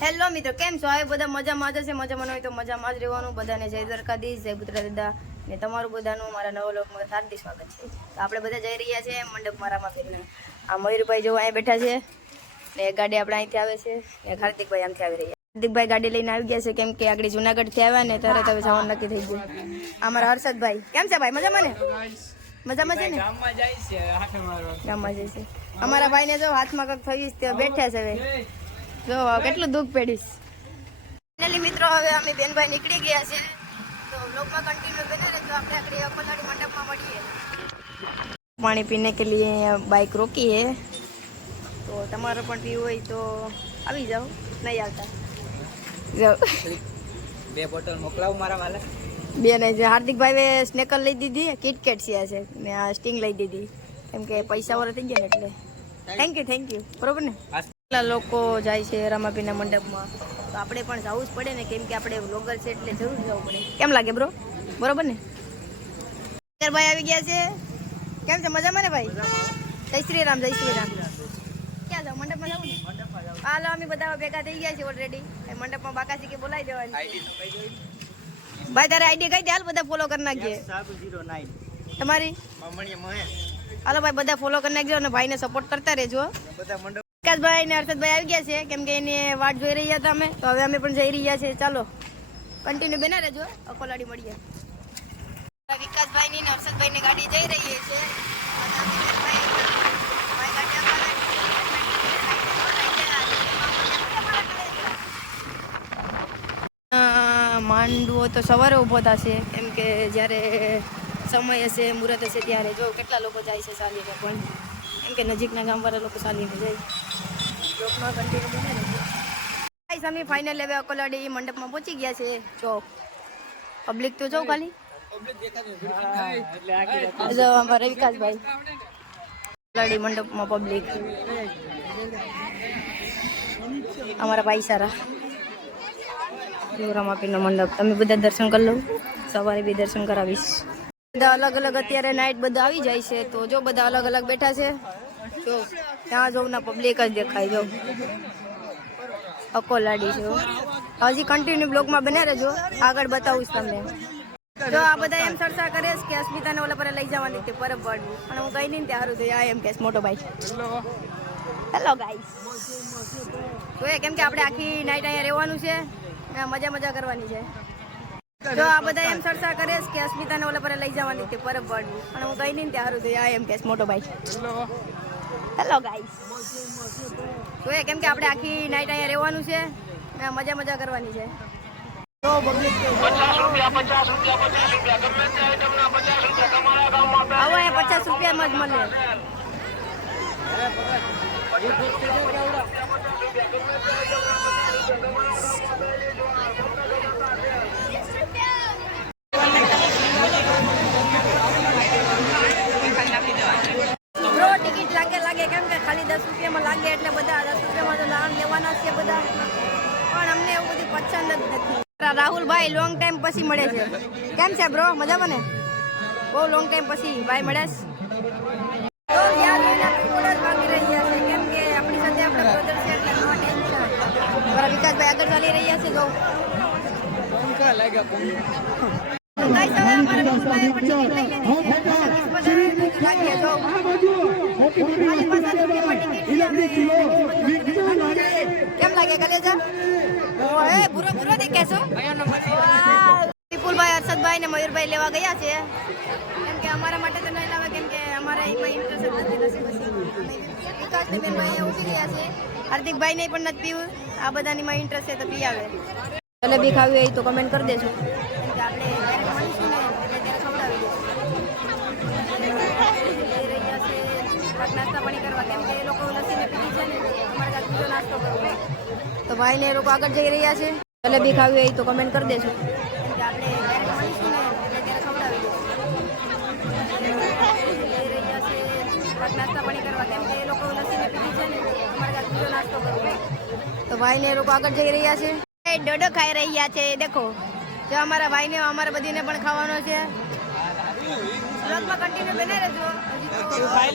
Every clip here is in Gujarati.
હેલો મિત્રો કેમ છો? હવે બધા મજામાં જ હશે મજામાં હોય તો મજામાં જ રહેવાનું. બધાને જય દ્વારકાધીશ જય પુત્ર દાદા ને તમારું બધાનું મારા નવો લોકમાં હાર્દિક સ્વાગત છે. તો આપણે બધા જઈ રહ્યા છીએ મંડપ મારામાં ફેરને આ મયુરભાઈ જો અહીંયા બેઠા છે ને ગાડી આપણે અહીંથી આવે છે. ને હાર્દિકભાઈ આમથી આવી રહ્યા હાર્દિકભાઈ ગાડી લઈને આવી ગયા છે કેમ કે આગળ જુનાગઢથી આવ્યા ને તરત હવે જવાનું નક્કી થઈ ગયું. અમારા હર્ષદભાઈ. કેમ છે ભાઈ? મજામાં ને? મજામાં છે ને? ગામમાં જાય છે છે. અમારા ભાઈને જો હાથમાં કંઈક થયું છે બેઠ્યા બેઠા છે હવે. જો કેટલું દુઃખ પડીશ. ફાઇનલી મિત્રો હવે અમે બેનભાઈ નીકળી ગયા છે. તો બ્લોગમાં કન્ટિન્યુ બને રહેજો આપણે આગળ અકોલાડી મંડપમાં મળીએ. પાણી પીને કે લીએ બાઇક રોકીએ. તો તમારે પણ પીવું હોય તો આવી જાઓ નહીં આવતા. જાઓ બે બોટલ મોકલાવું મારા વાલે. બેન જે હાર્દિકભાઈએ સ્નેકર લઈ દીધી કિટકેટ છે છે ને આ સ્ટિંગ લઈ દીધી. કેમ કે પૈસા વાળા થઈ ગયા ને એટલે. થેન્ક યુ થેન્ક યુ બરોબર ને? કેટલા લોકો જાય છે રમાપીના મંડપમાં? તો આપણે પણ જવું જ પડે ને કેમ કે આપણે વ્લોગર છે એટલે જરૂર જવું પડે. કેમ લાગે બ્રો બરોબર ને? ભાઈ આવી ગયા છે? કેમ છે? મજામાં ને ભાઈ? જય શ્રી રામ જય શ્રી રામ. ક્યાં જાવ મંડપમાં જવું ને? હાલો અમે બધા ભેગા થઈ ગયા છે ઓલરેડી મંડપમાં બાકાસી કે બોલાવી દેવાની. ભાઈ તારે આઈડી કઈ દે? હાલ બધા ફોલો કરી નાખીએ તમારી? હાલો ભાઈ બધા ફોલો કરી નાખજો અને ભાઈને સપોર્ટ કરતા રહેજો. બધા વિકાસભાઈ ને હર્ષદભાઈ આવી ગયા છે. કેમ કે એની વાટ જોઈ રહ્યા હતા અમે. તો હવે અમે પણ જઈ રહ્યા છે ચાલો કન્ટિન્યુ બેના રહેજો અકોલાડી મળીએ. વિકાસભાઈ ની હર્ષદભાઈ ની ગાડી જઈ રહી છે. માંડવો તો સવારે ઊભો થશે. કેમ કે જ્યારે સમય હશે, મુહૂર્ત હશે ત્યારે જો કેટલા લોકો જાય છે ચાલીને પણ. કેમ કે નજીકના ગામવાળા લોકો ચાલીને જાય. લોકમાં કન્ટિન્યુ બને અમે ફાઇનલ હવે અકોલાડી મંડપમાં પહોંચી ગયા છે જો પબ્લિક તો જો ખાલી. વિકાસભાઈ. અકોલાડી મંડપમાં પબ્લિક અમારા ભાઈ સારા. રામાપીનો મંડપ. તમે બધા દર્શન કરી લો. સવારે બી દર્શન કરાવીશ. બધા અલગ અલગ અત્યારે નાઇટ બધા આવી જાય છે. તો જો બધા અલગ અલગ બેઠા છે. જો. ત્યાં જોઉં ના પબ્લિક જ દેખાય, જો. અકોલાડી જો હજી કન્ટિન્યુ બ્લોગમાં બને રહેજો. આગળ બતાવું તમને. જો આ બધા એમ ચર્ચા કરે છે કે અસ્મિતાને ઓલા પર લઈ જવાની તે પર પડવું અને હું કઈ નહીં ત્યાં સારું આ એમ કેસ મોટો ભાઈ હેલો ગાઈસ જોઈએ કેમ કે આપણે આખી નાઈટ અહીંયા રહેવાનું છે અને મજા મજા કરવાની છે. જો આ બધા એમ ચર્ચા કરે છે કે અસ્મિતાને ઓલા પર લઈ જવાની તે પર પડવું અને હું કઈ નહીં ત્યાં સારું આ એમ કેસ મોટો ભાઈ હેલો ગાઈસ જોઈએ કેમ કે આપણે આખી નાઈટ અહીંયા રહેવાનું છે અને મજા મજા કરવાની છે. તો પબ્લિક આવો અહીંયા પચાસ રૂપિયામાં જ મળે બ્રો ટિકિટ લાગે લાગે કેમ કે ખાલી દસ રૂપિયામાં લાગે એટલે બધા દસ રૂપિયામાં તો લાન લેવાના છે બધા પણ અમને પસંદ જ નથી. રાહુલભાઈ લોંગ ટાઈમ પછી મળે છે. કેમ છે બ્રો મજામાં ને? બહુ લોંગ ટાઈમ પછી ભાઈ મળે છે. વિકાસભાઈ આગળ ચાલી રહ્યા છે જો. પંખા લાગ્યા. કેમ લાગે કલેજા? ઓએ પૂરો પૂરો દેખે છો. વિપુલભાઈ હર્ષદભાઈ ને મયુરભાઈ લેવા ગયા છે. કેમ કે અમારા માટે તો નહીં લાવે કેમ કે અમારે કોઈ ઇન્ટરેસ્ટ નથી પછી વિકાસ ને બેનભાઈ ગયા છે. હાર્દિકભાઈ ને પણ નથી પીવું. આ બધાની માં ઇન્ટરેસ્ટ છે તો પી આવે. જલેબી ખાવી હોય તો કમેન્ટ કરી દેજો. કેમ કે આપણે નાસ્તા પાણી કરવા. કેમ કે એ લોકો લસીને પીધી છે ને અમારે નાસ્તો કરવો. તો ભાઈ ને એ લોકો આગળ જઈ રહ્યા છે. જલેબી ખાવી હોય તો કમેન્ટ કરી દેજો. તો ભાઈ ને એ લોકો આગળ જઈ રહ્યા છે. ડોડો ખાઈ રહ્યા છે દેખો. જો અમારા ભાઈ ને અમારા બધીને પણ ખાવાનો છે. કન્ટિન્યુ બને રહેજો. હજી તો ખાઈ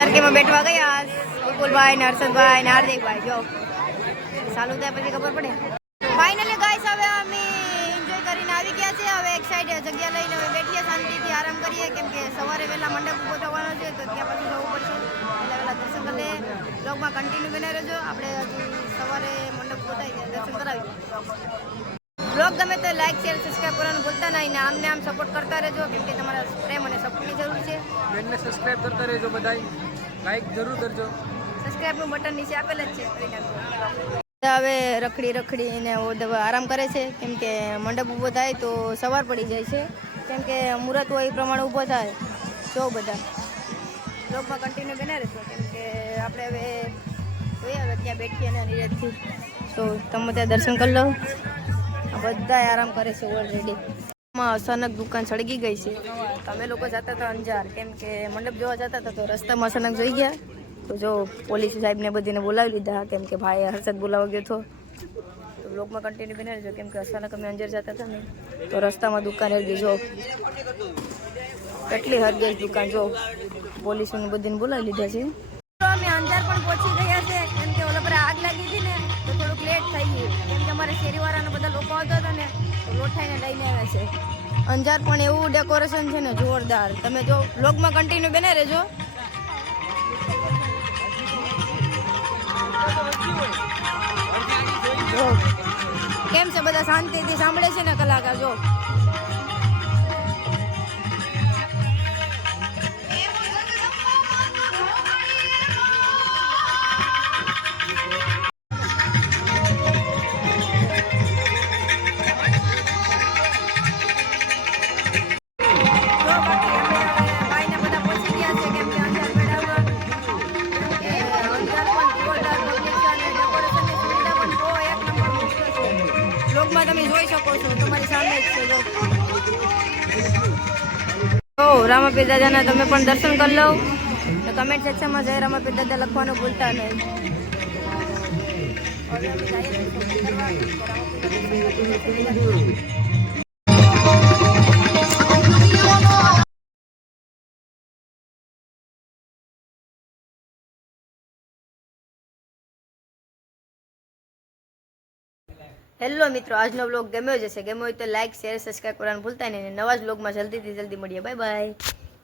તરકીમાં બેઠવા ગયા વિપુલભાઈ ને હર્ષદભાઈ જો. ચાલુ થાય પછી ખબર પડે. ફાઇનલી ગાઈસ હવે અમે એન્જોય કરીને આવી ગયા છે. હવે એક સાઈડ જગ્યા લઈને હવે બેઠીએ શાંતિથી, આરામ કરીએ. કેમ કે સવારે વહેલા મંડપ ઊભો થવાનો છે, તો ત્યાં પછી જવું પડશે. વહેલા વહેલા દર્શન કરી બ્લોગમાં કન્ટિન્યુ બને રહેજો. આપણે હજી સવારે મંડપ ઊભો દર્શન કરાવી બ્લોગ ગમે તો લાઈક શેર સબસ્ક્રાઈબ કરવાનું ભૂલતા નહીં ને આમને આમ સપોર્ટ કરતા રહેજો કેમ કે તમારા પ્રેમ અને સપોર્ટની જરૂર છે. બેનને સબસ્ક્રાઈબ કરતા રહેજો બધાય. લાઈક જરૂર કરજો. સબસ્ક્રાઈબનું બટન નીચે આપેલ જ છે. હવે રખડી રખડી ને આરામ કરે છે. કેમ કે મંડપ ઊભો થાય તો સવાર પડી જાય છે. કેમ કે મુહૂર્ત હોય એ પ્રમાણે ઊભો થાય. જો બધા. બ્લોગમાં કન્ટિન્યુ બના રહેશો કેમ કે આપણે હવે જોઈએ હવે ત્યાં બેઠીએ ને નિરજથી તો તમે ત્યાં દર્શન કરી લો. બધા આરામ કરે છે ઓલરેડી અચાનક દુકાન સળગી ગઈ છે. તમે લોકો જતા હતા અંજાર. કેમ કે મંડપ જોવા જતા હતા તો રસ્તામાં અચાનક જોઈ ગયા. તો જો પોલીસ સાહેબને બધીને બોલાવી લીધા. કેમ કે ભાઈ હર્ષદ બોલાવવા ગયો હતો. તો બ્લોગમાં કન્ટિન્યુ બને રહેજો કેમ કે અચાનક અમે અંજાર જતા હતા ને, તો રસ્તામાં દુકાન હરગી. જો કેટલી હરગી દુકાન, જો પોલીસોને બધીને બોલાવી લીધા છે. અમે અંજાર પણ પહોંચી ગયા છે. કેમ કે ઓલા પર આગ લાગી શેરીવાળાના બધા લોકો આવતા હતા ને, લોઠાઈને લઈને આવ્યા છે. અંજાર પણ એવું ડેકોરેશન છે ને જોરદાર. તમે જો બ્લોગમાં કન્ટિન્યુ બને રહેજો. કેમ છે બધા? શાંતિથી સાંભળે છે ને કલાકાર, જો. રામાપીર દાદાના તમે પણ દર્શન કરી લો. કમેન્ટ સેક્શનમાં જય રામાપીર દાદા લખવાનું ભૂલતા નહીં. હેલો મિત્રો, આજનો બ્લોગ ગમ્યો જશે ગમ્યો હોય તો લાઈક શેર સબસ્ક્રાઈબ કરવાનું ભૂલતા નહીં. નવા જ બ્લોગમાં જલ્દીથી જલ્દી મળીએ. Bye bye